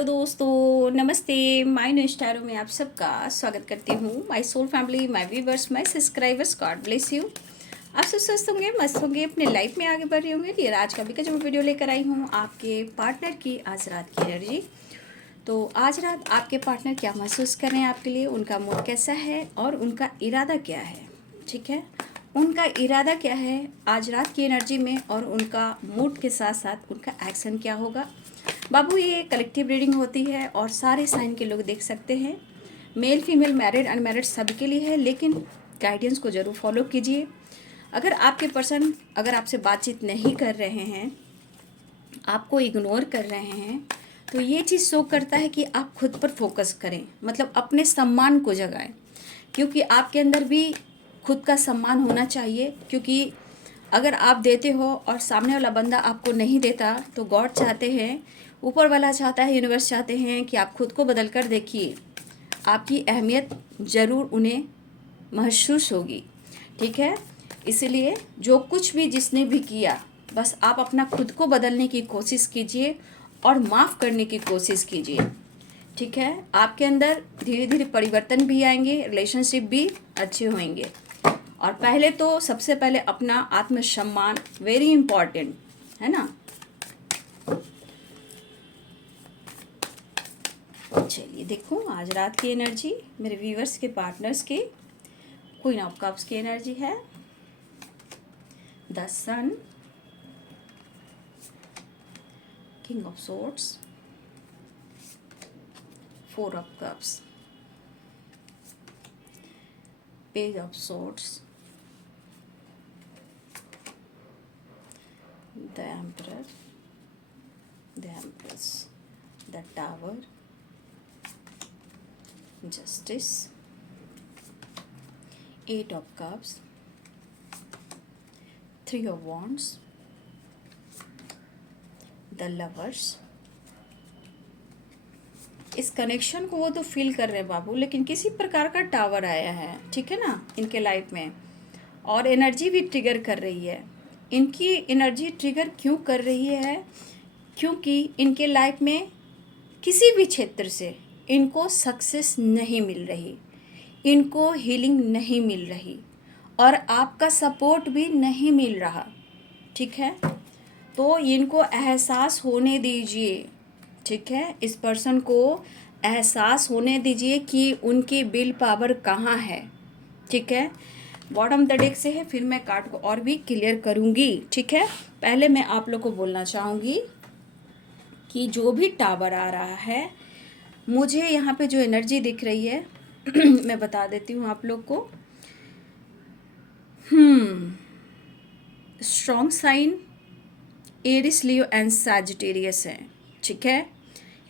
Hello दोस्तों, नमस्ते। My new स्टारो में आप सबका स्वागत करती हूँ। My soul family, my viewers, my subscribers, God bless you. आप सब स्वस्थ होंगे, मस्त होंगे, अपने लाइफ में आगे बढ़ रहे होंगे। ये आज का भी का जो मैं वीडियो लेकर आई हूँ आपके पार्टनर की आज रात की एनर्जी। तो आज रात आपके पार्टनर क्या महसूस कर रहे हैं आपके लिए, उनका मूड कैसा है और उनका इरादा क्या है। ठीक है, उनका इरादा क्या है आज रात की एनर्जी में और उनका मूड के साथ साथ उनका एक्शन क्या होगा। बाबू, ये कलेक्टिव रीडिंग होती है और सारे साइन के लोग देख सकते हैं। मेल फीमेल मैरिड अनमैरिड सबके लिए है, लेकिन गाइडेंस को ज़रूर फॉलो कीजिए। अगर आपके पर्सन अगर आपसे बातचीत नहीं कर रहे हैं, आपको इग्नोर कर रहे हैं, तो ये चीज़ शो करता है कि आप खुद पर फोकस करें, मतलब अपने सम्मान को जगाएं। क्योंकि आपके अंदर भी खुद का सम्मान होना चाहिए। क्योंकि अगर आप देते हो और सामने वाला बंदा आपको नहीं देता, तो गॉड चाहते हैं, ऊपर वाला चाहता है, यूनिवर्स चाहते हैं कि आप खुद को बदल कर देखिए। आपकी अहमियत ज़रूर उन्हें महसूस होगी। ठीक है, इसलिए जो कुछ भी जिसने भी किया, बस आप अपना खुद को बदलने की कोशिश कीजिए और माफ़ करने की कोशिश कीजिए। ठीक है, आपके अंदर धीरे धीरे परिवर्तन भी आएंगे, रिलेशनशिप भी अच्छे होंगे। और पहले तो सबसे पहले अपना आत्मसम्मान वेरी इम्पॉर्टेंट है ना। चलिए देखो आज रात की एनर्जी मेरे व्यूवर्स के पार्टनर्स की। क्वीन ऑफ कप्स की एनर्जी है, the sun, king of swords, four of cups, page of swords, the emperor, the empress, the tower, justice, eight of cups, three of wands, the lovers. इस connection को वो तो feel कर रहे हैं बाबू, लेकिन किसी प्रकार का टावर आया है, ठीक है ना, इनके लाइफ में। और एनर्जी भी ट्रिगर कर रही है। इनकी एनर्जी ट्रिगर क्यों कर रही है? क्योंकि इनके लाइफ में किसी भी क्षेत्र से इनको सक्सेस नहीं मिल रही, इनको हीलिंग नहीं मिल रही और आपका सपोर्ट भी नहीं मिल रहा। ठीक है, तो इनको एहसास होने दीजिए। ठीक है, इस पर्सन को एहसास होने दीजिए कि उनकी विल पावर कहाँ है। ठीक है, बॉटम द डेक से है, फिर मैं कार्ड को और भी क्लियर करूँगी। ठीक है, पहले मैं आप लोग को बोलना चाहूँगी कि जो भी टावर आ रहा है, मुझे यहाँ पे जो एनर्जी दिख रही है मैं बता देती हूँ आप लोग को। Strong sign Aries, Leo and Sagittarius है। ठीक है,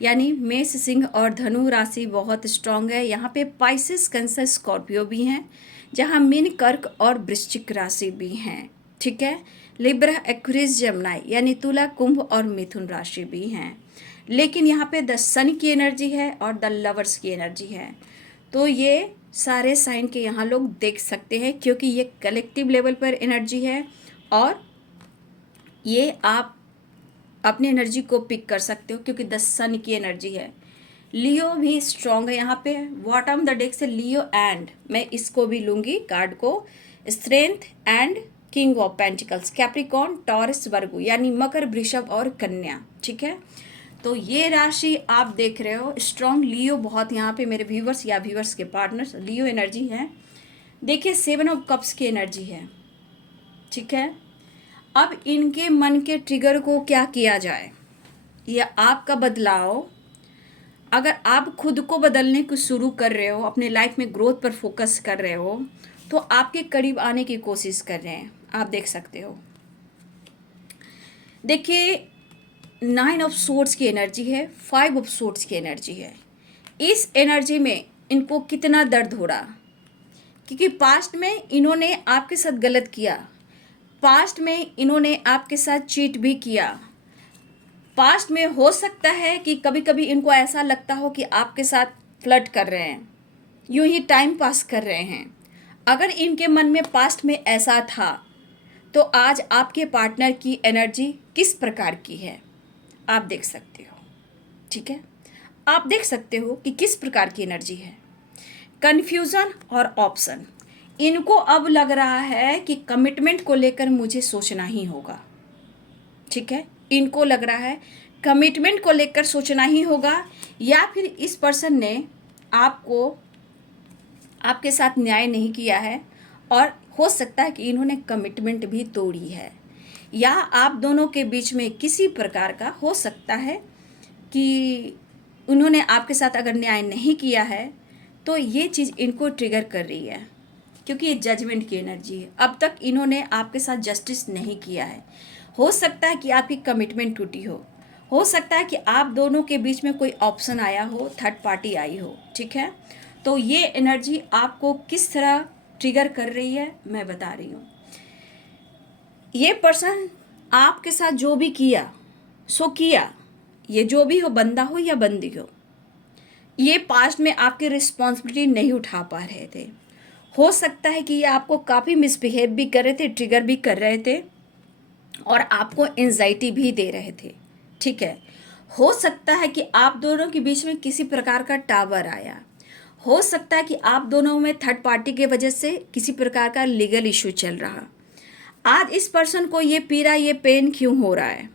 यानी मेष, सिंह और धनु राशि बहुत स्ट्रॉन्ग है। यहाँ पे पाइसेस, कैंसर, स्कॉर्पियो भी हैं, जहाँ मीन, कर्क और वृश्चिक राशि भी हैं। ठीक है, लिब्रा, एक्वेरियस, जमनाई यानी तुला, कुंभ और मिथुन राशि भी हैं। लेकिन यहाँ पे द सन की एनर्जी है और द लवर्स की एनर्जी है। तो ये सारे साइन के यहाँ लोग देख सकते हैं, क्योंकि ये कलेक्टिव लेवल पर एनर्जी है और ये आप अपनी एनर्जी को पिक कर सकते हो, क्योंकि द सन की एनर्जी है। लियो भी स्ट्रॉन्ग है यहाँ पे, बॉटम द डेक से लियो एंड मैं इसको भी लूँगी कार्ड को, strength and king of pentacles, Capricorn, Taurus, Virgo यानी मकर, वृषभ और कन्या। ठीक है, तो ये राशि आप देख रहे हो स्ट्रॉन्ग लियो बहुत। यहाँ पे मेरे व्यूवर्स या व्यूवर्स के पार्टनर्स लियो एनर्जी है। देखिए, सेवन ऑफ कप्स की एनर्जी है। ठीक है, अब इनके मन के ट्रिगर को क्या किया जाए, या आपका बदलाव, अगर आप खुद को बदलने को शुरू कर रहे हो, अपने लाइफ में ग्रोथ पर फोकस कर रहे हो, तो आपके करीब आने की कोशिश कर रहे हैं। आप देख सकते हो, देखिए नाइन ऑफ सोर्ड्स की एनर्जी है, फाइव ऑफ सोर्ड्स की एनर्जी है। इस एनर्जी में इनको कितना दर्द हो रहा, क्योंकि पास्ट में इन्होंने आपके साथ गलत किया, पास्ट में इन्होंने आपके साथ चीट भी किया। पास्ट में हो सकता है कि कभी कभी इनको ऐसा लगता हो कि आपके साथ फ्लर्ट कर रहे हैं, यूं ही टाइम पास कर रहे हैं। अगर इनके मन में पास्ट में ऐसा था, तो आज आपके पार्टनर की एनर्जी किस प्रकार की है आप देख सकते हो। ठीक है, आप देख सकते हो कि किस प्रकार की एनर्जी है। कन्फ्यूज़न और ऑप्शन। इनको अब लग रहा है कि कमिटमेंट को लेकर मुझे सोचना ही होगा। ठीक है, इनको लग रहा है कमिटमेंट को लेकर सोचना ही होगा, या फिर इस पर्सन ने आपको आपके साथ न्याय नहीं किया है, और हो सकता है कि इन्होंने कमिटमेंट भी तोड़ी है, या आप दोनों के बीच में किसी प्रकार का हो सकता है कि उन्होंने आपके साथ अगर न्याय नहीं किया है तो ये चीज़ इनको ट्रिगर कर रही है, क्योंकि ये जजमेंट की एनर्जी है। अब तक इन्होंने आपके साथ जस्टिस नहीं किया है। हो सकता है कि आपकी कमिटमेंट टूटी हो सकता है कि आप दोनों के बीच में कोई ऑप्शन आया हो, थर्ड पार्टी आई हो। ठीक है, तो ये एनर्जी आपको किस तरह ट्रिगर कर रही है मैं बता रही हूँ। ये पर्सन आपके साथ जो भी किया सो किया, ये जो भी हो, बंदा हो या बंदी हो, ये पास्ट में आपकी रिस्पॉन्सिबिलिटी नहीं उठा पा रहे थे। हो सकता है कि ये आपको काफ़ी मिसबिहेव भी कर रहे थे, ट्रिगर भी कर रहे थे, और आपको एंजाइटी भी दे रहे थे। ठीक है, हो सकता है कि आप दोनों के बीच में किसी प्रकार का टावर आया। हो सकता है कि आप दोनों में थर्ड पार्टी की वजह से किसी प्रकार का लीगल इशू चल रहा। आज इस पर्सन को ये पीड़ा, ये पेन क्यों हो रहा है?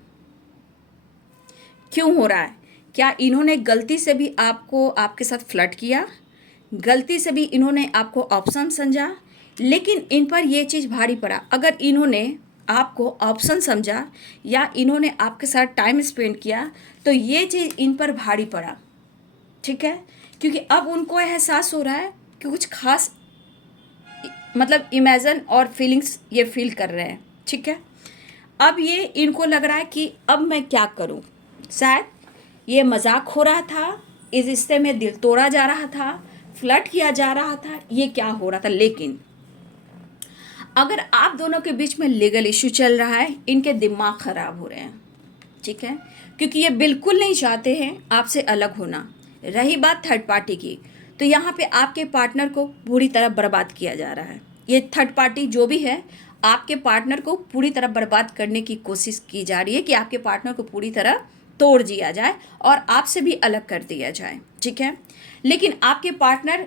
क्यों हो रहा है? क्या इन्होंने गलती से भी आपको आपके साथ फ्लर्ट किया? गलती से भी इन्होंने आपको ऑप्शन समझा, लेकिन इन पर यह चीज़ भारी पड़ा। अगर इन्होंने आपको ऑप्शन समझा या इन्होंने आपके साथ टाइम स्पेंड किया तो ये चीज़ इन पर भारी पड़ा। ठीक है, क्योंकि अब उनको एहसास हो रहा है कि कुछ खास मतलब इमेजिन और फीलिंग्स ये फील कर रहे हैं। ठीक है, अब ये इनको लग रहा है कि अब मैं क्या करूं। शायद ये मजाक हो रहा था, इस रिश्ते में दिल तोड़ा जा रहा था, फ्लर्ट किया जा रहा था, ये क्या हो रहा था। लेकिन अगर आप दोनों के बीच में लीगल इशू चल रहा है, इनके दिमाग ख़राब हो रहे हैं। ठीक है, क्योंकि ये बिल्कुल नहीं चाहते हैं आपसे अलग होना। रही बात थर्ड पार्टी की, तो यहाँ पे आपके पार्टनर को पूरी तरह बर्बाद किया जा रहा है। ये थर्ड पार्टी जो भी है, आपके पार्टनर को पूरी तरह बर्बाद करने की कोशिश की जा रही है कि आपके पार्टनर को पूरी तरह तोड़ दिया जाए और आपसे भी अलग कर दिया जाए। ठीक है, लेकिन आपके पार्टनर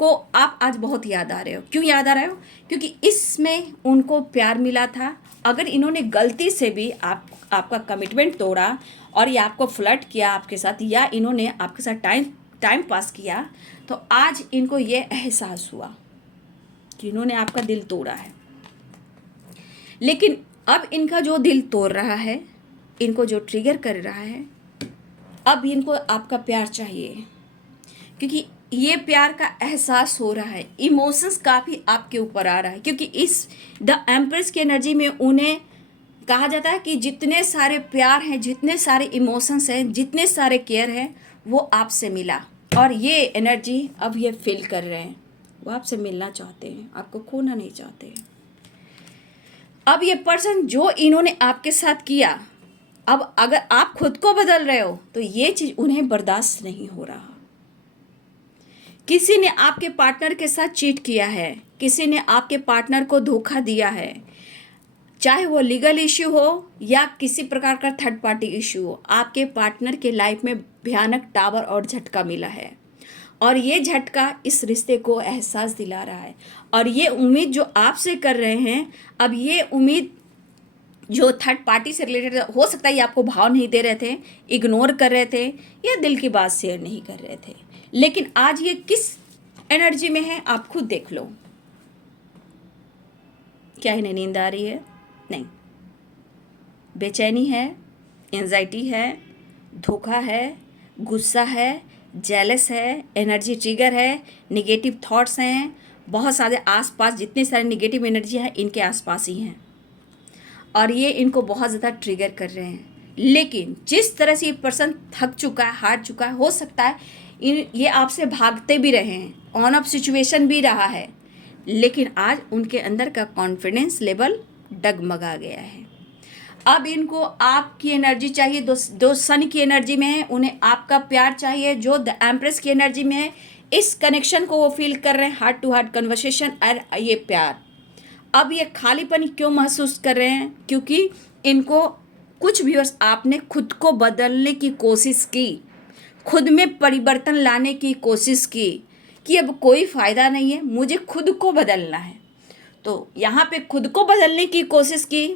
को आप आज बहुत याद आ रहे हो। क्यों याद आ रहे हो? क्योंकि इसमें उनको प्यार मिला था। अगर इन्होंने गलती से भी आपका कमिटमेंट तोड़ा और ये आपको फ्लर्ट किया आपके साथ, या इन्होंने आपके साथ टाइम पास किया, तो आज इनको ये एहसास हुआ कि इन्होंने आपका दिल तोड़ा है। लेकिन अब इनका जो दिल तोड़ रहा है, इनको जो ट्रिगर कर रहा है, अब इनको आपका प्यार चाहिए, क्योंकि ये प्यार का एहसास हो रहा है। इमोशंस काफ़ी आपके ऊपर आ रहा है, क्योंकि इस द एम्प्रेस की एनर्जी में उन्हें कहा जाता है कि जितने सारे प्यार हैं, जितने सारे इमोशंस हैं, जितने सारे केयर हैं, वो आपसे मिला। और ये एनर्जी अब ये फील कर रहे हैं, वो आपसे मिलना चाहते हैं, आपको खोना नहीं चाहते हैं। अब ये पर्सन जो इन्होंने आपके साथ किया, अब अगर आप खुद को बदल रहे हो तो ये चीज़ उन्हें बर्दाश्त नहीं हो रहा। किसी ने आपके पार्टनर के साथ चीट किया है, किसी ने आपके पार्टनर को धोखा दिया है, चाहे वो लीगल इश्यू हो या किसी प्रकार का थर्ड पार्टी इश्यू हो। आपके पार्टनर के लाइफ में भयानक टावर और झटका मिला है, और ये झटका इस रिश्ते को एहसास दिला रहा है। और ये उम्मीद जो आपसे कर रहे हैं, अब ये उम्मीद जो थर्ड पार्टी से रिलेटेड हो सकता है, ये आपको भाव नहीं दे रहे थे, इग्नोर कर रहे थे, या दिल की बात शेयर नहीं कर रहे थे, लेकिन आज ये किस एनर्जी में है आप खुद देख लो। क्या इन्हें नींद आ रही है? नहीं, बेचैनी है, एंजाइटी है, धोखा है, गुस्सा है, जेलस है, एनर्जी ट्रिगर है, निगेटिव थॉट्स हैं, बहुत सारे आसपास जितने सारे निगेटिव एनर्जी है इनके आसपास ही हैं, और ये इनको बहुत ज़्यादा ट्रिगर कर रहे हैं। लेकिन जिस तरह से ये पर्सन थक चुका है, हार चुका है, हो सकता है ये आपसे भागते भी रहे हैं, ऑन ऑफ सिचुएशन भी रहा है, लेकिन आज उनके अंदर का कॉन्फिडेंस लेवल डगमगा गया है। अब इनको आपकी एनर्जी चाहिए, दो सन की एनर्जी में है, उन्हें आपका प्यार चाहिए जो द एम्प्रेस की एनर्जी में है। इस कनेक्शन को वो फील कर रहे हैं, हार्ट टू हार्ट कन्वर्सेशन और ये प्यार। अब ये खालीपन क्यों महसूस कर रहे हैं? क्योंकि इनको कुछ भी आपने खुद को बदलने की कोशिश की, खुद में परिवर्तन लाने की कोशिश की कि अब कोई फ़ायदा नहीं है, मुझे खुद को बदलना है। तो यहाँ पे खुद को बदलने की कोशिश की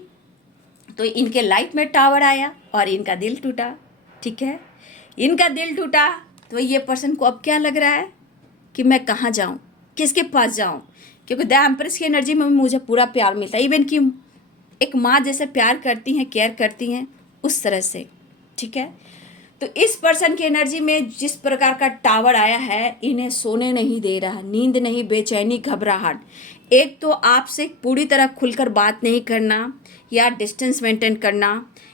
तो इनके लाइफ में टावर आया और इनका दिल टूटा। ठीक है, इनका दिल टूटा तो ये पर्सन को अब क्या लग रहा है कि मैं कहाँ जाऊँ, किसके पास जाऊँ, क्योंकि द एम्प्रेस की एनर्जी में मुझे पूरा प्यार मिलता है, इवन कि एक माँ जैसे प्यार करती हैं, केयर करती हैं, उस तरह से। ठीक है, तो इस पर्सन की एनर्जी में जिस प्रकार का टावर आया है, इन्हें सोने नहीं दे रहा, नींद नहीं, बेचैनी, घबराहट। एक तो आपसे पूरी तरह खुलकर बात नहीं करना या डिस्टेंस मेंटेन करना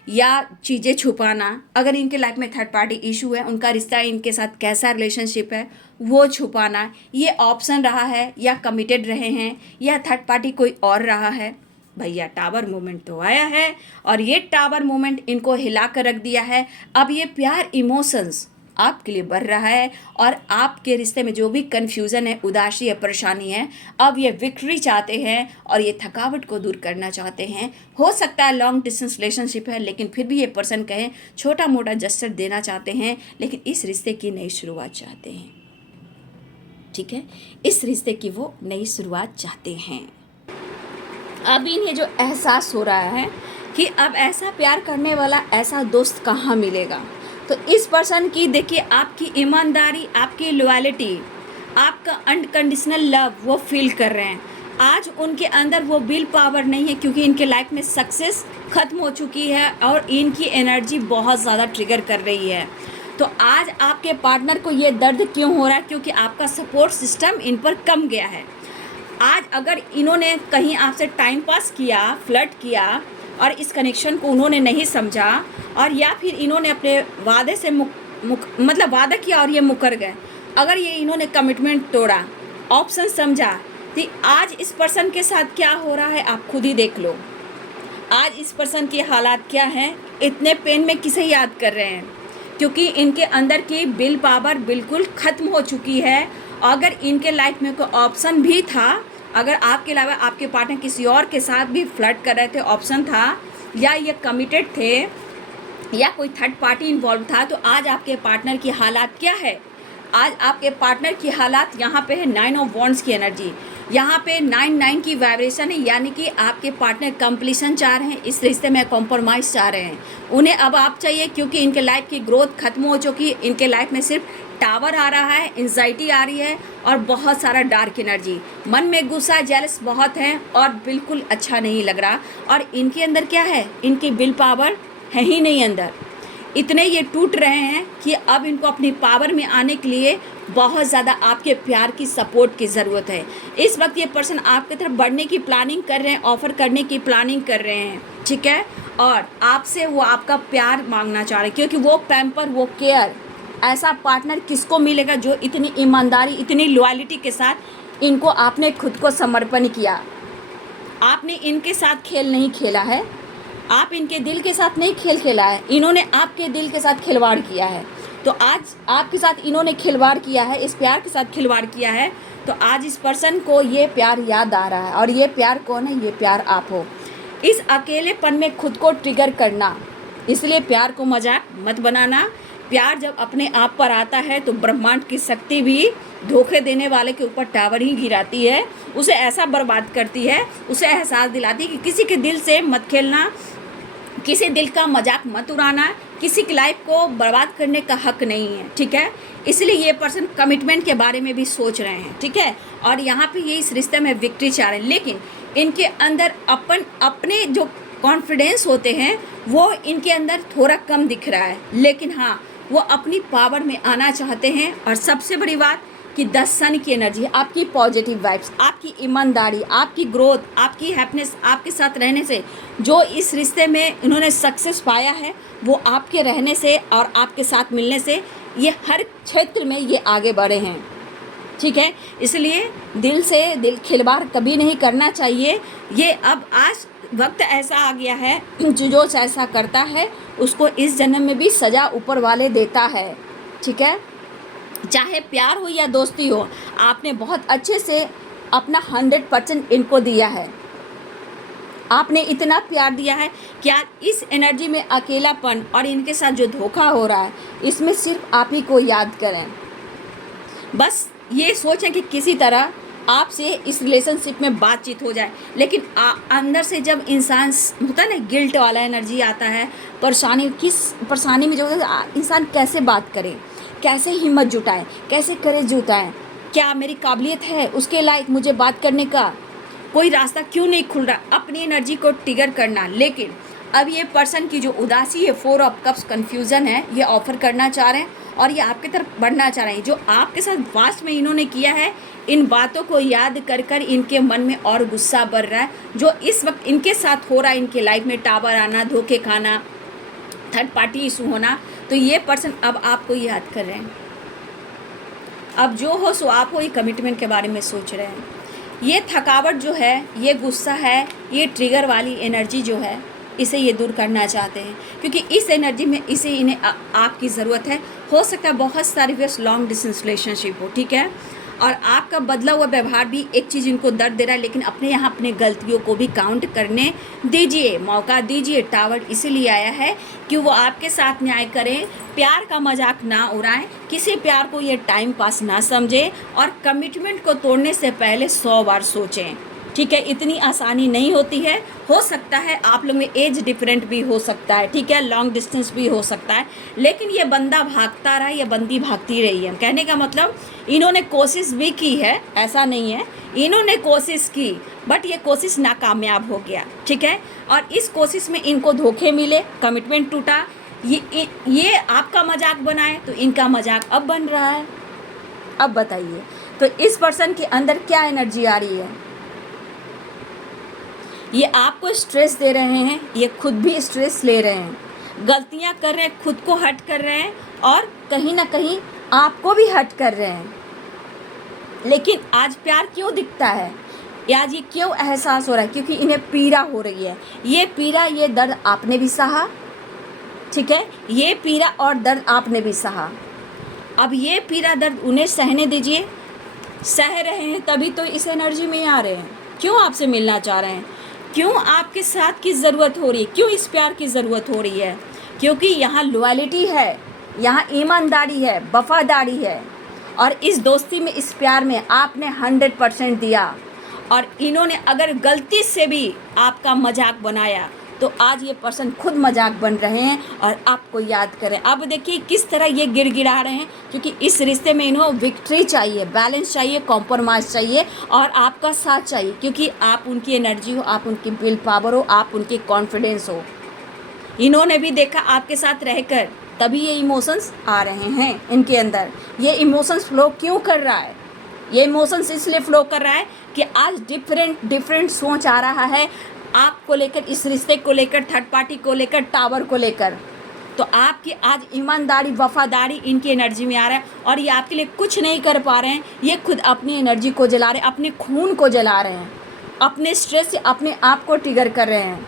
या चीज़ें छुपाना। अगर इनके लाइफ में थर्ड पार्टी इशू है, उनका रिश्ता इनके साथ कैसा रिलेशनशिप है वो छुपाना, ये ऑप्शन रहा है, या कमिटेड रहे हैं, या थर्ड पार्टी कोई और रहा है। भैया टावर मोमेंट तो आया है और ये टावर मोमेंट इनको हिला कर रख दिया है। अब ये प्यार इमोशंस आपके लिए बढ़ रहा है और आपके रिश्ते में जो भी कन्फ्यूज़न है, उदासी है, परेशानी है, अब ये विक्ट्री चाहते हैं और ये थकावट को दूर करना चाहते हैं। हो सकता है लॉन्ग डिस्टेंस रिलेशनशिप है, लेकिन फिर भी ये पर्सन कहें छोटा मोटा जस्टर देना चाहते हैं, लेकिन इस रिश्ते की नई शुरुआत चाहते हैं। ठीक है, इस रिश्ते की वो नई शुरुआत चाहते हैं। अब इन्हें जो एहसास हो रहा है कि अब ऐसा प्यार करने वाला ऐसा दोस्त कहाँ मिलेगा। तो इस पर्सन की देखिए, आपकी ईमानदारी, आपकी लॉयल्टी, आपका अनकंडीशनल लव वो फील कर रहे हैं। आज उनके अंदर वो विल पावर नहीं है, क्योंकि इनके लाइफ में सक्सेस ख़त्म हो चुकी है और इनकी एनर्जी बहुत ज़्यादा ट्रिगर कर रही है। तो आज आपके पार्टनर को ये दर्द क्यों हो रहा है, क्योंकि आपका सपोर्ट सिस्टम इन पर कम गया है। आज अगर इन्होंने कहीं आपसे टाइम पास किया, फ्लर्ट किया और इस कनेक्शन को उन्होंने नहीं समझा, और या फिर इन्होंने अपने वादे से मतलब वादा किया और ये मुकर गए, अगर ये इन्होंने कमिटमेंट तोड़ा, ऑप्शन समझा, तो आज इस पर्सन के साथ क्या हो रहा है आप खुद ही देख लो। आज इस पर्सन की हालात क्या हैं, इतने पेन में किसे याद कर रहे हैं, क्योंकि इनके अंदर की विल पावर बिल्कुल ख़त्म हो चुकी है। अगर इनके लाइफ में कोई ऑप्शन भी था, अगर आपके अलावा आपके पार्टनर किसी और के साथ भी फ्लर्ट कर रहे थे, ऑप्शन था, या ये कमिटेड थे, या कोई थर्ड पार्टी इन्वॉल्व था, तो आज आपके पार्टनर की हालात क्या है। आज आपके पार्टनर की हालात यहाँ पे है 9 ऑफ वॉन्ड्स की एनर्जी, यहाँ पे 9 की वाइब्रेशन है, यानी कि आपके पार्टनर कंप्लीशन चाह रहे हैं, इस रिश्ते में कॉम्प्रोमाइज़ चाह रहे हैं। उन्हें अब आप चाहिए, क्योंकि इनके लाइफ की ग्रोथ खत्म हो चुकी है। इनके लाइफ में सिर्फ टावर आ रहा है, एंजाइटी आ रही है और बहुत सारा डार्क एनर्जी, मन में गुस्सा, जेलस बहुत है और बिल्कुल अच्छा नहीं लग रहा। और इनके अंदर क्या है, इनकी विल पावर है ही नहीं अंदर। इतने ये टूट रहे हैं कि अब इनको अपनी पावर में आने के लिए बहुत ज़्यादा आपके प्यार की सपोर्ट की ज़रूरत है। इस वक्त ये पर्सन आपकी तरफ बढ़ने की प्लानिंग कर रहे हैं, ऑफ़र करने की प्लानिंग कर रहे हैं। ठीक है, और आपसे वो आपका प्यार मांगना चाह रहे हैं, क्योंकि वो पैम्पर, वो केयर, ऐसा पार्टनर किसको मिलेगा जो इतनी ईमानदारी, इतनी लॉयल्टी के साथ इनको आपने खुद को समर्पण किया। आपने इनके साथ खेल नहीं खेला है, आप इनके दिल के साथ नहीं खेल खेला है, इन्होंने आपके दिल के साथ खिलवाड़ किया है। तो आज आपके साथ इन्होंने खिलवाड़ किया है, इस प्यार के साथ खिलवाड़ किया है। तो आज इस पर्सन को ये प्यार याद आ रहा है, और ये प्यार कौन है, ये प्यार आप हो। इस अकेलेपन में खुद को ट्रिगर करना, इसलिए प्यार को मजाक मत बनाना। प्यार जब अपने आप पर आता है तो ब्रह्मांड की शक्ति भी धोखे देने वाले के ऊपर टावर ही गिराती है, उसे ऐसा बर्बाद करती है, उसे एहसास दिलाती है कि किसी के दिल से मत खेलना, किसी दिल का मजाक मत उड़ाना, किसी की लाइफ को बर्बाद करने का हक नहीं है। ठीक है, इसलिए ये पर्सन कमिटमेंट के बारे में भी सोच रहे हैं। ठीक है, और यहाँ पे ये इस रिश्ते में विक्ट्री चाह रहे हैं, लेकिन इनके अंदर अपने जो कॉन्फिडेंस होते हैं वो इनके अंदर थोड़ा कम दिख रहा है, लेकिन हाँ वो अपनी पावर में आना चाहते हैं। और सबसे बड़ी बात कि 10 सन की एनर्जी, आपकी पॉजिटिव वाइब्स, आपकी ईमानदारी, आपकी ग्रोथ, आपकी हैप्पीनेस, आपके साथ रहने से जो इस रिश्ते में इन्होंने सक्सेस पाया है, वो आपके रहने से और आपके साथ मिलने से ये हर क्षेत्र में ये आगे बढ़े हैं। ठीक है, इसलिए दिल से दिल खिलवाड़ कभी नहीं करना चाहिए। ये अब आज वक्त ऐसा आ गया है, जो ऐसा करता है उसको इस जन्म में भी सज़ा ऊपर वाले देता है। ठीक है, चाहे प्यार हो या दोस्ती हो, आपने बहुत अच्छे से अपना 100% इनको दिया है। आपने इतना प्यार दिया है कि आज इस एनर्जी में अकेलापन और इनके साथ जो धोखा हो रहा है, इसमें सिर्फ आप ही को याद करें। बस ये सोचें कि किसी तरह आपसे इस रिलेशनशिप में बातचीत हो जाए, लेकिन अंदर से जब इंसान होता है ना, गिल्ट वाला एनर्जी आता है, परेशानी में जो इंसान कैसे बात करे, कैसे हिम्मत जुटाए, कैसे करेज जुटाए, क्या मेरी काबिलियत है उसके लायक मुझे बात करने का, कोई रास्ता क्यों नहीं खुल रहा, अपनी एनर्जी को ट्रिगर करना। लेकिन अब ये पर्सन की जो उदासी है, 4 ऑफ कप्स कन्फ्यूज़न है, ये ऑफर करना चाह रहे हैं और ये आपकी तरफ बढ़ना चाह रहे हैं। जो आपके साथ वास्ट में इन्होंने किया है, इन बातों को याद कर कर इनके मन में और गुस्सा बढ़ रहा है। जो इस वक्त इनके साथ हो रहा है, इनके लाइफ में टावर आना, धोखे खाना, थर्ड पार्टी इशू होना, तो ये पर्सन अब आपको याद कर रहे हैं। अब जो हो सो आप हो, ये कमिटमेंट के बारे में सोच रहे हैं। ये थकावट जो है, ये गुस्सा है, ये ट्रिगर वाली एनर्जी जो है, इसे ये दूर करना चाहते हैं, क्योंकि इस एनर्जी में इसे इन्हें आपकी ज़रूरत है। हो सकता है बहुत सारी व्यस्त लॉन्ग डिस्टेंस रिलेशनशिप हो, ठीक है, और आपका बदला हुआ व्यवहार भी एक चीज़ इनको दर्द दे रहा है, लेकिन अपने यहाँ अपने गलतियों को भी काउंट करने दीजिए, मौका दीजिए। टावर इसीलिए आया है कि वो आपके साथ न्याय करें, प्यार का मजाक ना उड़ाएं, किसी प्यार को ये टाइम पास ना समझें और कमिटमेंट को तोड़ने से पहले 100 बार सोचें, ठीक है। इतनी आसानी नहीं होती है। हो सकता है आप लोग में एज डिफरेंट भी हो सकता है, ठीक है, लॉन्ग डिस्टेंस भी हो सकता है, लेकिन ये बंदा भागता रहा, ये बंदी भागती रही है। कहने का मतलब इन्होंने कोशिश भी की है, ऐसा नहीं है, इन्होंने कोशिश की, बट ये कोशिश नाकामयाब हो गया, ठीक है। और इस कोशिश में इनको धोखे मिले, कमिटमेंट टूटा, ये आपका मजाक बनाए तो इनका मजाक अब बन रहा है। अब बताइए, तो इस पर्सन के अंदर क्या एनर्जी आ रही है? ये आपको स्ट्रेस दे रहे हैं, ये खुद भी स्ट्रेस ले रहे हैं, गलतियां कर रहे हैं, खुद को हर्ट कर रहे हैं और कहीं ना कहीं आपको भी हर्ट कर रहे हैं। लेकिन आज प्यार क्यों दिखता है, आज ये क्यों एहसास हो रहा है? क्योंकि इन्हें पीड़ा हो रही है। ये पीड़ा, ये दर्द आपने भी सहा, ठीक है, ये पीड़ा और दर्द आपने भी सहा। अब ये पीड़ा दर्द उन्हें सहने दीजिए। सह रहे हैं तभी तो इस एनर्जी में आ रहे हैं। क्यों आपसे मिलना चाह रहे हैं, क्यों आपके साथ की ज़रूरत हो रही है, क्यों इस प्यार की ज़रूरत हो रही है? क्योंकि यहाँ लॉयल्टी है, यहाँ ईमानदारी है, वफादारी है, और इस दोस्ती में, इस प्यार में आपने 100% दिया, और इन्होंने अगर गलती से भी आपका मजाक बनाया तो आज ये पर्सन खुद मजाक बन रहे हैं और आपको याद करें। अब देखिए किस तरह ये गिड़गिड़ा रहे हैं, क्योंकि इस रिश्ते में इन्हें विक्ट्री चाहिए, बैलेंस चाहिए, कॉम्प्रोमाइज़ चाहिए और आपका साथ चाहिए, क्योंकि आप उनकी एनर्जी हो, आप उनकी विल पावर हो, आप उनकी कॉन्फिडेंस हो। इन्होंने भी देखा आपके साथ रहकर, तभी ये इमोशंस आ रहे हैं इनके अंदर। ये इमोशंस फ्लो क्यों कर रहा है? ये इमोशंस इसलिए फ्लो कर रहा है कि आज डिफरेंट सोच आ रहा है आपको लेकर, इस रिश्ते को लेकर, थर्ड पार्टी को लेकर, टावर को लेकर। तो आपकी आज ईमानदारी, वफादारी इनकी एनर्जी में आ रहा है और ये आपके लिए कुछ नहीं कर पा रहे हैं। ये खुद अपनी एनर्जी को जला रहे हैं, अपने खून को जला रहे हैं, अपने स्ट्रेस से अपने आप को ट्रिगर कर रहे हैं।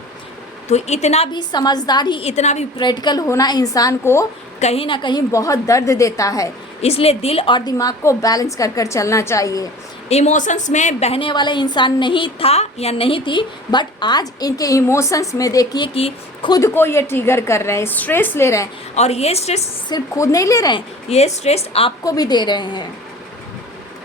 तो इतना भी समझदारी, इतना भी प्रैक्टिकल होना इंसान को कहीं ना कहीं बहुत दर्द देता है। इसलिए दिल और दिमाग को बैलेंस कर कर चलना चाहिए। इमोशंस में बहने वाला इंसान नहीं था या नहीं थी, बट आज इनके इमोशंस में देखिए कि खुद को ये ट्रिगर कर रहे हैं, स्ट्रेस ले रहे हैं, और ये स्ट्रेस सिर्फ खुद नहीं ले रहे हैं, ये स्ट्रेस आपको भी दे रहे हैं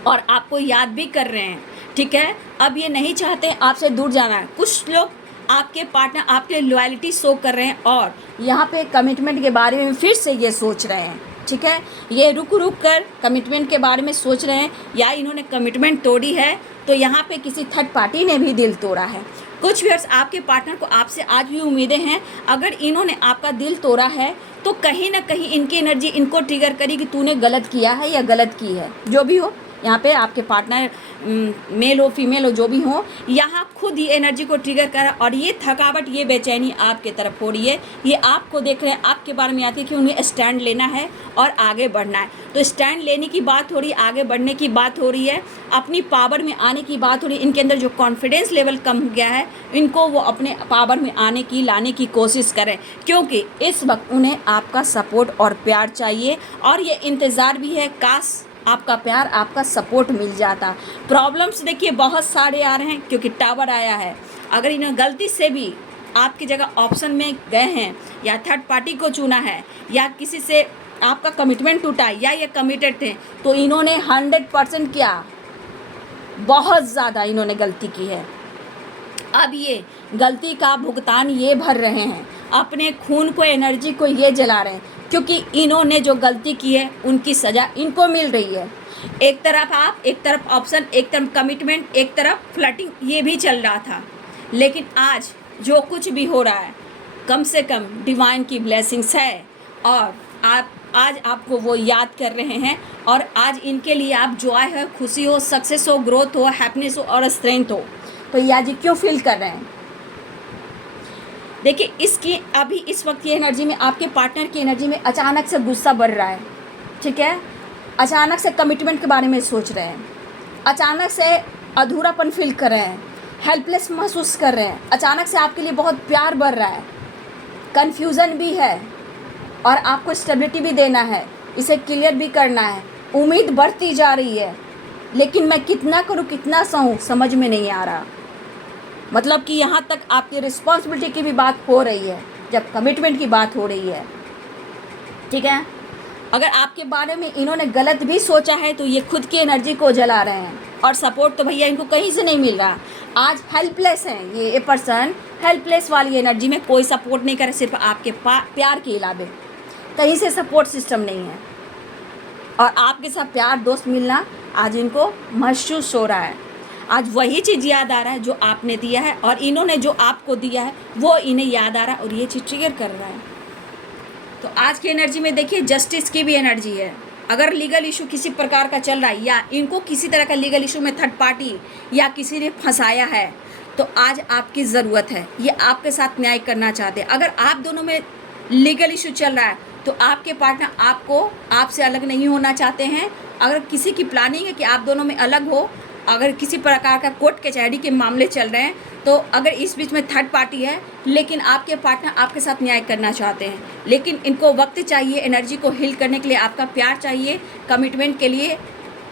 और आपको याद भी कर रहे हैं, ठीक है। अब ये नहीं चाहते आपसे दूर जाना है। कुछ लोग आपके पार्टनर आपके लॉयल्टी शो कर रहे हैं और यहाँ पे कमिटमेंट के बारे में फिर से ये सोच रहे हैं, ठीक है। ये रुक कर कमिटमेंट के बारे में सोच रहे हैं, या इन्होंने कमिटमेंट तोड़ी है तो यहाँ पे किसी थर्ड पार्टी ने भी दिल तोड़ा है। कुछ व्यूअर्स, आपके पार्टनर को आपसे आज भी उम्मीदें हैं। अगर इन्होंने आपका दिल तोड़ा है तो कहीं ना कहीं इनकी एनर्जी इनको ट्रिगर करी कि तूने गलत किया है या गलत की है। जो भी हो, यहाँ पे आपके पार्टनर मेल हो फीमेल हो जो भी हो, यहाँ खुद ये एनर्जी को ट्रिगर करा और ये थकावट, ये बेचैनी आपके तरफ हो रही है। ये आपको देख रहे हैं, आपके बारे में आती है कि उन्हें स्टैंड लेना है और आगे बढ़ना है। तो स्टैंड लेने की बात हो रही है, आगे बढ़ने की बात हो रही है, अपनी पावर में आने की बात हो रही है। इनके अंदर जो कॉन्फिडेंस लेवल कम हो गया है, इनको वो अपने पावर में लाने की कोशिश करें, क्योंकि इस वक्त उन्हें आपका सपोर्ट और प्यार चाहिए और ये इंतज़ार भी है काश आपका प्यार, आपका सपोर्ट मिल जाता। प्रॉब्लम्स देखिए बहुत सारे आ रहे हैं क्योंकि टावर आया है। अगर इन्होंने गलती से भी आपकी जगह ऑप्शन में गए हैं या थर्ड पार्टी को चुना है या किसी से आपका कमिटमेंट टूटा या ये कमिटेड थे, तो इन्होंने 100% किया, बहुत ज़्यादा इन्होंने गलती की है। अब ये गलती का भुगतान ये भर रहे हैं, अपने खून को, एनर्जी को ये जला रहे हैं, क्योंकि इन्होंने जो गलती की है उनकी सज़ा इनको मिल रही है। एक तरफ आप, एक तरफ ऑप्शन, एक तरफ कमिटमेंट, एक तरफ फ्लर्टिंग, ये भी चल रहा था। लेकिन आज जो कुछ भी हो रहा है, कम से कम डिवाइन की ब्लेसिंग्स है, और आप आज आपको वो याद कर रहे हैं, और आज इनके लिए आप जॉय हो, खुशी हो, सक्सेस हो, ग्रोथ हो, हैप्पीनेस हो और स्ट्रेंथ हो। तो ये आज क्यों फील कर रहे हैं? देखिए, इसकी अभी इस वक्त की एनर्जी में, आपके पार्टनर की एनर्जी में अचानक से गुस्सा बढ़ रहा है, ठीक है। अचानक से कमिटमेंट के बारे में सोच रहे हैं, अचानक से अधूरापन फील कर रहे हैं, हेल्पलेस महसूस कर रहे हैं, अचानक से आपके लिए बहुत प्यार बढ़ रहा है, कन्फ्यूज़न भी है, और आपको स्टेबिलिटी भी देना है, इसे क्लियर भी करना है। उम्मीद बढ़ती जा रही है, लेकिन मैं कितना करूं, कितना सहूं, समझ में नहीं आ रहा। मतलब कि यहाँ तक आपकी रिस्पॉन्सिबिलिटी की भी बात हो रही है, जब कमिटमेंट की बात हो रही है, ठीक है। अगर आपके बारे में इन्होंने गलत भी सोचा है, तो ये खुद की एनर्जी को जला रहे हैं, और सपोर्ट तो भैया इनको कहीं से नहीं मिल रहा। आज हेल्पलेस हैं ये पर्सन, हेल्पलेस वाली एनर्जी में, कोई सपोर्ट नहीं करे, सिर्फ आपके प्यार के अलावे कहीं से सपोर्ट सिस्टम नहीं है। और आपके साथ प्यार, दोस्त मिलना आज इनको महसूस हो रहा है। आज वही चीज़ याद आ रहा है जो आपने दिया है, और इन्होंने जो आपको दिया है वो इन्हें याद आ रहा है, और ये चीज़ ट्रिगर कर रहा है। तो आज की एनर्जी में देखिए, जस्टिस की भी एनर्जी है। अगर लीगल इशू किसी प्रकार का चल रहा है, या इनको किसी तरह का लीगल इशू में थर्ड पार्टी या किसी ने फंसाया है, तो आज आपकी ज़रूरत है, ये आपके साथ न्याय करना चाहते हैं। अगर आप दोनों में लीगल इशू चल रहा है, तो आपके पार्टनर आपसे अलग नहीं होना चाहते हैं। अगर किसी की प्लानिंग है कि आप दोनों में अलग हो, अगर किसी प्रकार का कोर्ट कचहरी के मामले चल रहे हैं, तो अगर इस बीच में थर्ड पार्टी है, लेकिन आपके पार्टनर आपके साथ न्याय करना चाहते हैं, लेकिन इनको वक्त चाहिए, एनर्जी को हील करने के लिए आपका प्यार चाहिए, कमिटमेंट के लिए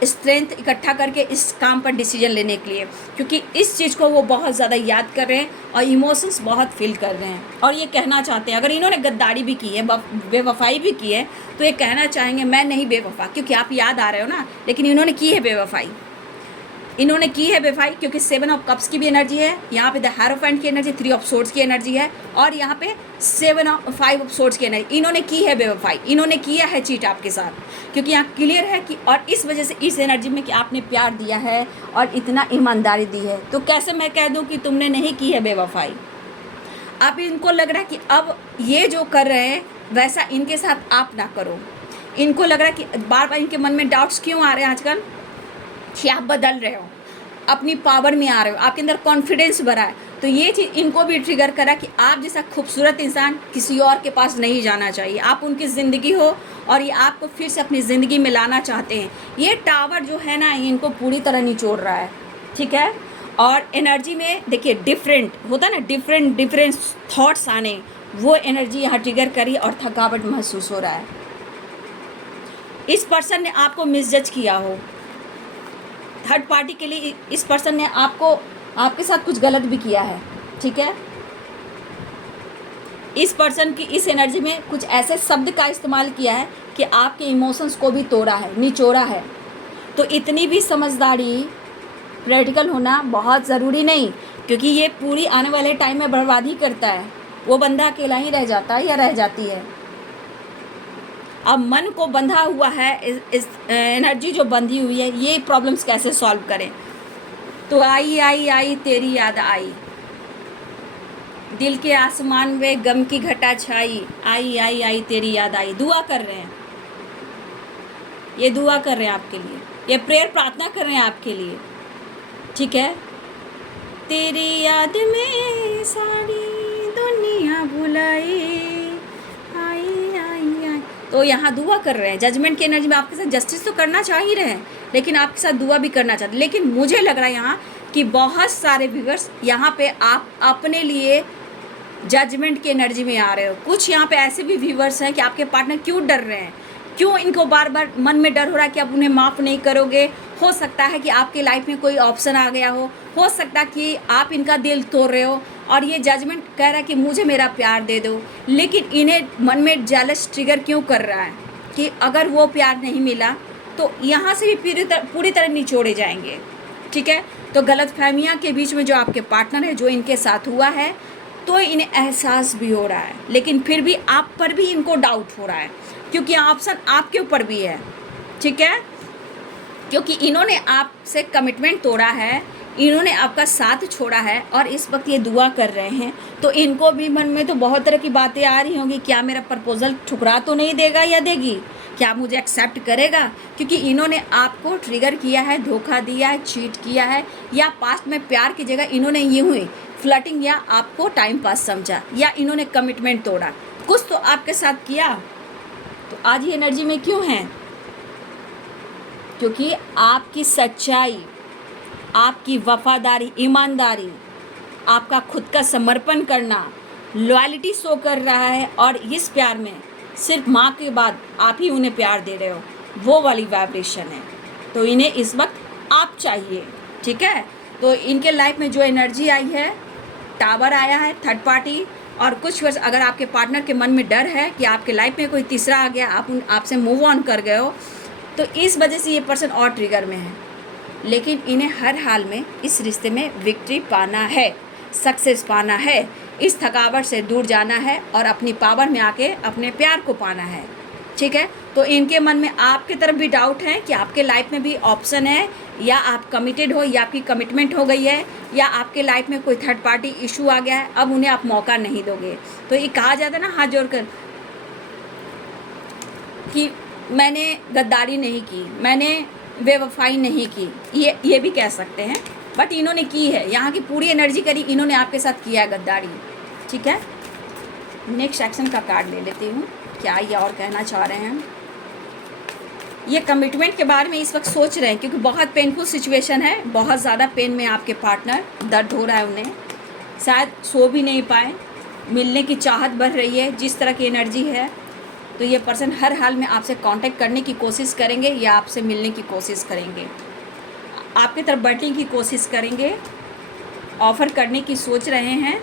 स्ट्रेंथ इकट्ठा करके इस काम पर डिसीजन लेने के लिए, क्योंकि इस चीज़ को वो बहुत ज़्यादा याद कर रहे हैं और इमोशंस बहुत फील कर रहे हैं, और ये कहना चाहते हैं। अगर इन्होंने गद्दारी भी की है, बेवफाई भी की है, तो ये कहना चाहेंगे मैं नहीं बेवफा, क्योंकि आप याद आ रहे हो ना, लेकिन इन्होंने की है बेवफाई। इन्होंने की है बेवफाई, क्योंकि 7 ऑफ कप्स की भी एनर्जी है, यहाँ पे द हेरोफेंट की एनर्जी, 3 ऑफ सोर्ड्स की एनर्जी है, और यहाँ पे 5 ऑफ सोर्ड्स की एनर्जी। इन्होंने की है बेवफाई, इन्होंने किया है चीट आपके साथ, क्योंकि यहाँ क्लियर है कि, और इस वजह से इस एनर्जी में कि आपने प्यार दिया है और इतना ईमानदारी दी है, तो कैसे मैं कह दूँ कि तुमने नहीं की है बेवफाई। अब इनको लग रहा है कि अब ये जो कर रहे हैं वैसा इनके साथ आप ना करो। इनको लग रहा है कि बार बार इनके मन में डाउट्स क्यों आ रहे हैं आजकल, कि आप बदल रहे हो, अपनी पावर में आ रहे हो, आपके अंदर कॉन्फिडेंस बढ़ा है। तो ये चीज़ इनको भी ट्रिगर करा कि आप जैसा खूबसूरत इंसान किसी और के पास नहीं जाना चाहिए, आप उनकी ज़िंदगी हो, और ये आपको फिर से अपनी ज़िंदगी में लाना चाहते हैं। ये टावर जो है ना, इनको पूरी तरह निचोड़ रहा है, ठीक है। और एनर्जी में देखिए डिफरेंट होता है ना, डिफरेंट थॉट्स आने, वो एनर्जी यहाँ ट्रिगर करी, और थकावट महसूस हो रहा है। इस पर्सन ने आपको मिसजज किया हो, थर्ड पार्टी के लिए इस पर्सन ने आपके साथ कुछ गलत भी किया है, ठीक है। इस पर्सन की इस एनर्जी में कुछ ऐसे शब्द का इस्तेमाल किया है कि आपके इमोशंस को भी तोड़ा है, निचोड़ा है। तो इतनी भी समझदारी, प्रैक्टिकल होना बहुत ज़रूरी नहीं, क्योंकि ये पूरी आने वाले टाइम में बर्बादी करता है। वो बंदा अकेला ही रह जाता है या रह जाती है। अब मन को बंधा हुआ है, इस एनर्जी जो बंधी हुई है, ये प्रॉब्लम्स कैसे सॉल्व करें। तो आई तेरी याद आई, दिल के आसमान में गम की घटा छाई, आई तेरी याद आई। दुआ कर रहे हैं, ये दुआ कर रहे हैं आपके लिए, ये प्रेयर प्रार्थना कर रहे हैं आपके लिए, ठीक है। तेरी याद में सारी दुनिया भुलाई, तो यहाँ दुआ कर रहे हैं। जजमेंट की एनर्जी में आपके साथ जस्टिस तो करना चाह ही रहे हैं, लेकिन आपके साथ दुआ भी करना चाहते हैं। लेकिन मुझे लग रहा है यहाँ कि बहुत सारे व्यूअर्स यहाँ पे आप अपने लिए जजमेंट की एनर्जी में आ रहे हो। कुछ यहाँ पे ऐसे भी व्यूअर्स हैं कि आपके पार्टनर क्यों डर रहे हैं, क्यों इनको बार बार मन में डर हो रहा है कि आप उन्हें माफ़ नहीं करोगे। हो सकता है कि आपके लाइफ में कोई ऑप्शन आ गया हो सकता है कि आप इनका दिल तोड़ रहे हो, और ये जजमेंट कह रहा है कि मुझे मेरा प्यार दे दो। लेकिन इन्हें मन में जेलस ट्रिगर क्यों कर रहा है, कि अगर वो प्यार नहीं मिला तो यहाँ से भी पूरी तरह निचोड़े जाएंगे। ठीक है, तो गलतफहमियाँ के बीच में जो आपके पार्टनर है, जो इनके साथ हुआ है, तो इन्हें एहसास भी हो रहा है, लेकिन फिर भी आप पर भी इनको डाउट हो रहा है, क्योंकि ऑप्शन आपके ऊपर भी है। ठीक है, क्योंकि इन्होंने आपसे कमिटमेंट तोड़ा है, इन्होंने आपका साथ छोड़ा है और इस वक्त ये दुआ कर रहे हैं, तो इनको भी मन में तो बहुत तरह की बातें आ रही होंगी, क्या मेरा प्रपोजल ठुकरा तो नहीं देगा या देगी, क्या मुझे एक्सेप्ट करेगा, क्योंकि इन्होंने आपको ट्रिगर किया है, धोखा दिया है, चीट किया है, या पास्ट में प्यार की जगह इन्होंने यूं ही फ्लर्टिंग या आपको टाइम पास समझा, या इन्होंने कमिटमेंट तोड़ा, कुछ तो आपके साथ किया। तो आज ये एनर्जी में क्यों हैं? क्योंकि आपकी सच्चाई, आपकी वफादारी, ईमानदारी, आपका खुद का समर्पण करना, लॉयल्टी शो कर रहा है, और इस प्यार में सिर्फ माँ के बाद आप ही उन्हें प्यार दे रहे हो, वो वाली वाइब्रेशन है। तो इन्हें इस वक्त आप चाहिए। ठीक है, तो इनके लाइफ में जो एनर्जी आई है, टावर आया है, थर्ड पार्टी, और कुछ वर्ष अगर आपके पार्टनर के मन में डर है कि आपके लाइफ में कोई तीसरा आ गया, आपसे मूव ऑन कर गए हो, तो इस वजह से ये पर्सन और ट्रिगर में है। लेकिन इन्हें हर हाल में इस रिश्ते में विक्ट्री पाना है, सक्सेस पाना है, इस थकावट से दूर जाना है और अपनी पावर में आके अपने प्यार को पाना है। ठीक है, तो इनके मन में आपके तरफ भी डाउट है कि आपके लाइफ में भी ऑप्शन है, या आप कमिटेड हो, या आपकी कमिटमेंट हो गई है, या आपके लाइफ में कोई थर्ड पार्टी इशू आ गया है, अब उन्हें आप मौका नहीं दोगे। तो ये कहा जाता है ना हाथ जोड़कर कि मैंने गद्दारी नहीं की, मैंने बेवफाई नहीं की, ये भी कह सकते हैं, बट इन्होंने की है। यहाँ की पूरी एनर्जी करी इन्होंने आपके साथ किया है गद्दारी। ठीक है, नेक्स्ट एक्शन का कार्ड ले लेती हूँ, क्या ये और कहना चाह रहे हैं। ये कमिटमेंट के बारे में इस वक्त सोच रहे हैं, क्योंकि बहुत पेनफुल सिचुएशन है, बहुत ज़्यादा पेन में आपके पार्टनर, दर्द हो रहा है उन्हें, शायद सो भी नहीं पाए, मिलने की चाहत बढ़ रही है, जिस तरह की एनर्जी है। तो ये पर्सन हर हाल में आपसे कांटेक्ट करने की कोशिश करेंगे, या आपसे मिलने की कोशिश करेंगे, आपकी तरफ बढ़ने की कोशिश करेंगे, ऑफ़र करने की सोच रहे हैं,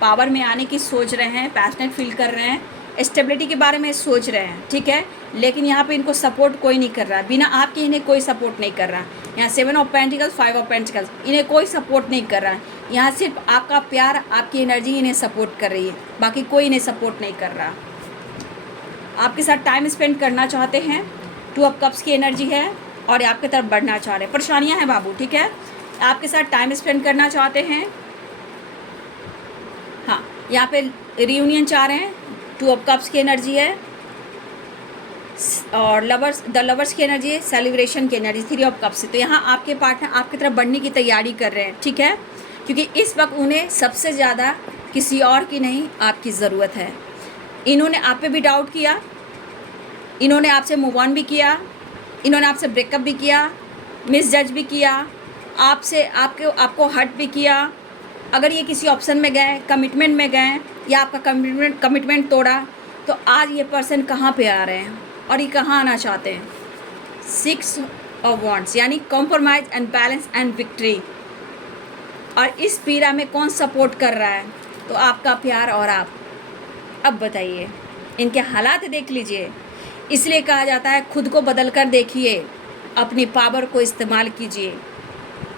पावर में आने की सोच रहे हैं, पैशनेट फील कर रहे हैं, स्टेबिलिटी के बारे में सोच रहे हैं। ठीक है, लेकिन यहाँ पे इनको सपोर्ट कोई नहीं कर रहा, बिना आपके इन्हें कोई सपोर्ट नहीं कर रहा। यहाँ 7 ऑफ पेंटिकल्स, 5 ऑफ पेंटिकल्स, इन्हें कोई सपोर्ट नहीं कर रहा है। यहाँ सिर्फ आपका प्यार, आपकी एनर्जी इन्हें सपोर्ट कर रही है, बाकी कोई इन्हें सपोर्ट नहीं कर रहा। आपके साथ टाइम स्पेंड करना चाहते हैं, 2 ऑफ कप्स की एनर्जी है, और आपकी तरफ बढ़ना चाह रहे हैं, परेशानियां हैं बाबू। ठीक है, आपके साथ टाइम स्पेंड करना चाहते हैं, हाँ, यहाँ पे रियूनियन चाह रहे हैं, 2 ऑफ कप्स की एनर्जी है, और द लवर्स की एनर्जी है, सेलिब्रेशन की एनर्जी, 3 ऑफ कप्स। तो यहाँ आपके पार्टनर आपकी तरफ बढ़ने की तैयारी कर रहे हैं। ठीक है, क्योंकि इस वक्त उन्हें सबसे ज़्यादा किसी और की नहीं, आपकी ज़रूरत है। इन्होंने आप पे भी डाउट किया, इन्होंने आपसे मूव ऑन भी किया, इन्होंने आपसे ब्रेकअप भी किया, मिसजज भी किया, आपको हर्ट भी किया। अगर ये किसी ऑप्शन में गए, कमिटमेंट में गए, या आपका कमिटमेंट तोड़ा, तो आज ये पर्सन कहाँ पे आ रहे हैं और ये कहाँ आना चाहते हैं। 6 ऑफ वॉन्ड्स, यानी compromise and balance and victory. और इस पीड़ा में कौन सपोर्ट कर रहा है? तो आपका प्यार और आप। अब बताइए, इनके हालात देख लीजिए। इसलिए कहा जाता है खुद को बदल कर देखिए, अपनी पावर को इस्तेमाल कीजिए,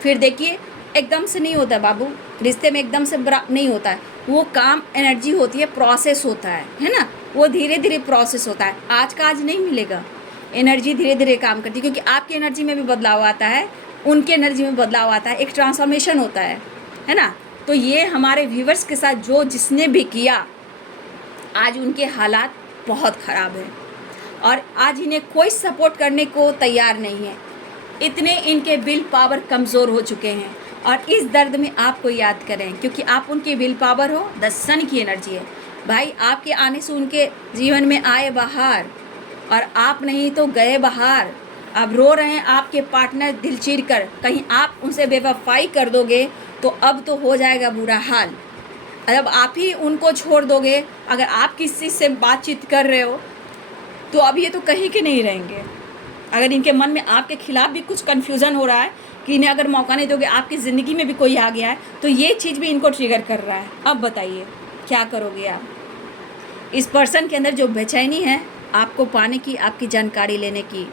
फिर देखिए। एकदम से नहीं होता बाबू, रिश्ते में एकदम से नहीं होता है, वो काम एनर्जी होती है, प्रोसेस होता है ना, वो धीरे धीरे प्रोसेस होता है। आज का आज नहीं मिलेगा, एनर्जी धीरे धीरे काम करती है, क्योंकि आपकी एनर्जी में भी बदलाव आता है, उनकी एनर्जी में बदलाव आता है, एक ट्रांसफॉर्मेशन होता है ना। तो ये हमारे व्यूवर्स के साथ जो जिसने भी किया, आज उनके हालात बहुत ख़राब हैं और आज इन्हें कोई सपोर्ट करने को तैयार नहीं है। इतने इनके विल पावर कमज़ोर हो चुके हैं और इस दर्द में आपको याद करें, क्योंकि आप उनके विल पावर हो, द सन की एनर्जी है भाई। आपके आने से उनके जीवन में आए बाहर, और आप नहीं तो गए बाहर। अब रो रहे हैं आपके पार्टनर दिल चीर कर, कहीं आप उनसे बेवफाई कर दोगे तो अब तो हो जाएगा बुरा हाल। जब आप ही उनको छोड़ दोगे, अगर आप किसी से बातचीत कर रहे हो तो अब ये तो कहीं के नहीं रहेंगे। अगर इनके मन में आपके खिलाफ भी कुछ कन्फ्यूज़न हो रहा है कि इन्हें अगर मौका नहीं दोगे, आपकी ज़िंदगी में भी कोई आ गया है, तो ये चीज़ भी इनको ट्रिगर कर रहा है। अब बताइए क्या करोगे आप? इस पर्सन के अंदर जो बेचैनी है आपको पाने की, आपकी जानकारी लेने की।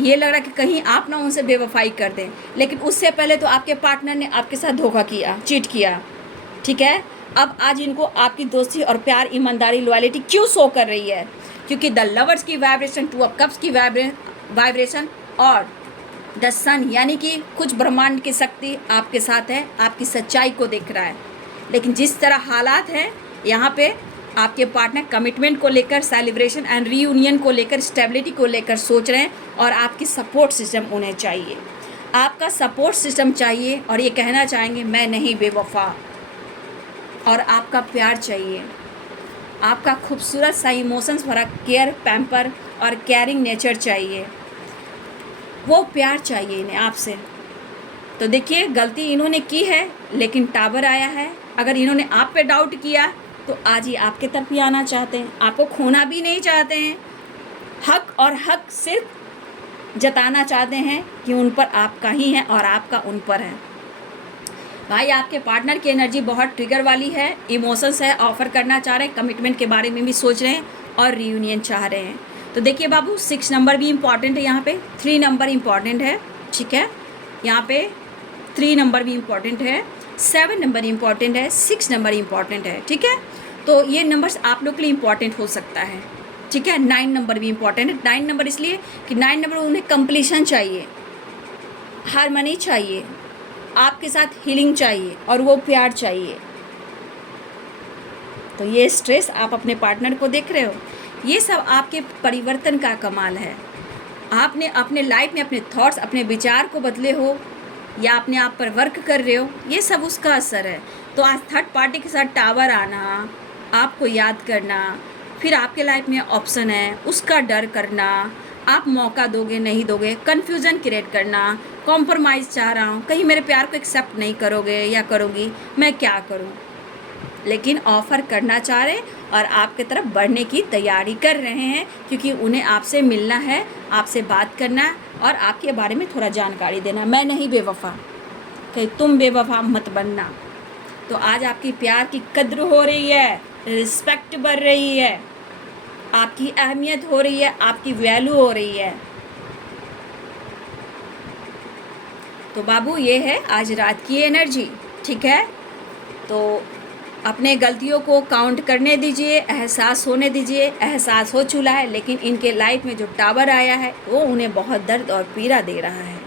ये लग रहा है कि कहीं आप ना उनसे बेवफाई कर दें, लेकिन उससे पहले तो आपके पार्टनर ने आपके साथ धोखा किया, चीट किया, ठीक है। अब आज इनको आपकी दोस्ती और प्यार, ईमानदारी, लॉयल्टी क्यों शो कर रही है? क्योंकि द लवर्स की वाइब्रेशन, 2 ऑफ कप्स की वाइब्रेशन और द सन यानी कि कुछ ब्रह्मांड की शक्ति आपके साथ है, आपकी सच्चाई को देख रहा है। लेकिन जिस तरह हालात हैं यहाँ पे, आपके पार्टनर कमिटमेंट को लेकर, सेलिब्रेशन एंड रीयूनियन को लेकर, स्टेबिलिटी को लेकर सोच रहे हैं और आपकी सपोर्ट सिस्टम उन्हें चाहिए। आपका सपोर्ट सिस्टम चाहिए और ये कहना चाहेंगे मैं नहीं बेवफा। और आपका प्यार चाहिए, आपका खूबसूरत सा इमोशंस भरा केयर, पैम्पर और केयरिंग नेचर चाहिए। वो प्यार चाहिए इन्हें आपसे। तो देखिए, गलती इन्होंने की है लेकिन टावर आया है। अगर इन्होंने आप पे डाउट किया तो आज ही आपके तरफ ही आना चाहते हैं, आपको खोना भी नहीं चाहते हैं। हक और हक सिर्फ जताना चाहते हैं कि उन पर आपका ही है और आपका उन पर है। भाई, आपके पार्टनर की एनर्जी बहुत ट्रिगर वाली है, इमोशंस है, ऑफर करना चाह रहे हैं, कमिटमेंट के बारे में भी सोच रहे हैं और रीयूनियन चाह रहे हैं। तो देखिए बाबू, 6 नंबर भी इम्पॉर्टेंट है, यहाँ पे 3 नंबर इम्पॉर्टेंट है, ठीक है। यहाँ पे 3 नंबर भी इम्पॉर्टेंट है, 7 नंबर इम्पॉर्टेंट है, 6 नंबर इम्पॉर्टेंट है, ठीक है। तो ये नंबर्स आप लोग के लिए इम्पॉर्टेंट हो सकता है, ठीक है। 9 नंबर भी इम्पॉर्टेंट है। 9 नंबर इसलिए कि 9 नंबर उन्हें कंप्लीशन चाहिए, हारमनी चाहिए, आपके साथ हीलिंग चाहिए और वो प्यार चाहिए। तो ये स्ट्रेस आप अपने पार्टनर को देख रहे हो, ये सब आपके परिवर्तन का कमाल है। आपने अपने लाइफ में अपने थॉट्स, अपने विचार को बदले हो या अपने आप पर वर्क कर रहे हो, ये सब उसका असर है। तो आज थर्ड पार्टी के साथ टावर आना, आपको याद करना, फिर आपके लाइफ में ऑप्शन है, उसका डर करना, आप मौका दोगे नहीं दोगे, कन्फ्यूज़न क्रिएट करना, कॉम्प्रोमाइज़ चाह रहा हूँ, कहीं मेरे प्यार को एक्सेप्ट नहीं करोगे या करोगी, मैं क्या करूँ। लेकिन ऑफ़र करना चाह रहे और आपके तरफ बढ़ने की तैयारी कर रहे हैं, क्योंकि उन्हें आपसे मिलना है, आपसे बात करना है और आपके बारे में थोड़ा जानकारी देना। मैं नहीं बेवफा, कहीं तुम बेवफा मत बनना। तो आज आपकी प्यार की कद्र हो रही है, रिस्पेक्ट बढ़ रही है, आपकी अहमियत हो रही है, आपकी वैल्यू हो रही है। तो बाबू, ये है आज रात की एनर्जी, ठीक है। तो अपने गलतियों को काउंट करने दीजिए, एहसास होने दीजिए। एहसास हो चुका है, लेकिन इनके लाइफ में जो टावर आया है वो उन्हें बहुत दर्द और पीड़ा दे रहा है,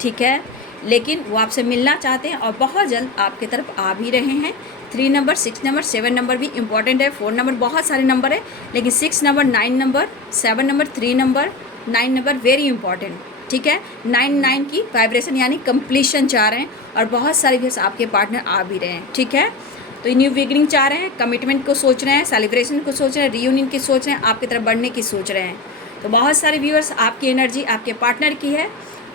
ठीक है। लेकिन वो आपसे मिलना चाहते हैं और बहुत जल्द आपके तरफ आ भी रहे हैं। 3 नंबर, 6 नंबर, 7 नंबर भी इम्पॉर्टेंट है, 4 नंबर, बहुत सारे नंबर है, लेकिन 6 number, 9 number, 7 number, 3 number, 9 number very important, ठीक है। 9 की वाइब्रेशन यानी कंप्लीशन चाह रहे हैं और बहुत सारे भी आपके पार्टनर आ भी रहे हैं, ठीक है। तो न्यू बिगिनिंग चाह रहे हैं, कमिटमेंट को सोच रहे हैं, सेलिब्रेशन को सोच रहे हैं, रीयूनियन की सोच रहे हैं, आपकी तरफ बढ़ने की सोच रहे हैं। तो बहुत सारे व्यूअर्स, आपकी एनर्जी आपके पार्टनर की है।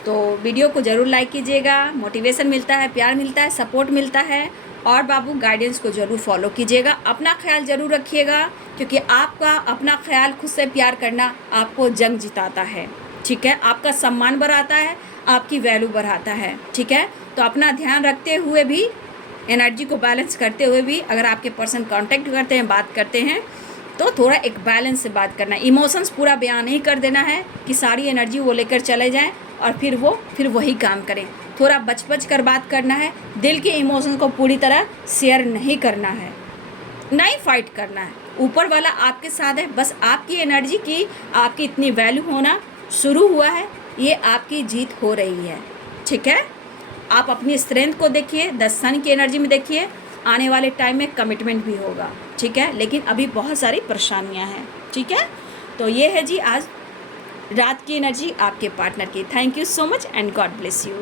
तो वीडियो को ज़रूर लाइक कीजिएगा, मोटिवेशन मिलता है, प्यार मिलता है, सपोर्ट मिलता है। और बाबू, गाइडेंस को ज़रूर फॉलो कीजिएगा, अपना ख्याल ज़रूर रखिएगा, क्योंकि आपका अपना ख्याल, खुद से प्यार करना आपको जंग जिताता है, ठीक है। आपका सम्मान बढ़ाता है, आपकी वैल्यू बढ़ाता है, ठीक है। तो अपना ध्यान रखते हुए भी, एनर्जी को बैलेंस करते हुए भी, अगर आपके पर्सन कांटेक्ट करते हैं, बात करते हैं, तो थोड़ा एक बैलेंस से बात करना है। इमोशंस पूरा बयान नहीं कर देना है कि सारी एनर्जी वो लेकर चले जाएं और फिर वही काम करें। थोड़ा बच कर बात करना है, दिल के इमोशंस को पूरी तरह शेयर नहीं करना है, नहीं फाइट करना है। ऊपर वाला आपके साथ है, बस आपकी एनर्जी की, आपकी इतनी वैल्यू होना शुरू हुआ है, ये आपकी जीत हो रही है, ठीक है। आप अपनी स्ट्रेंथ को देखिए, 10 सन की एनर्जी में देखिए, आने वाले टाइम में कमिटमेंट भी होगा, ठीक है। लेकिन अभी बहुत सारी परेशानियां हैं, ठीक है। तो ये है जी आज रात की एनर्जी आपके पार्टनर की। Thank you so much and God bless you.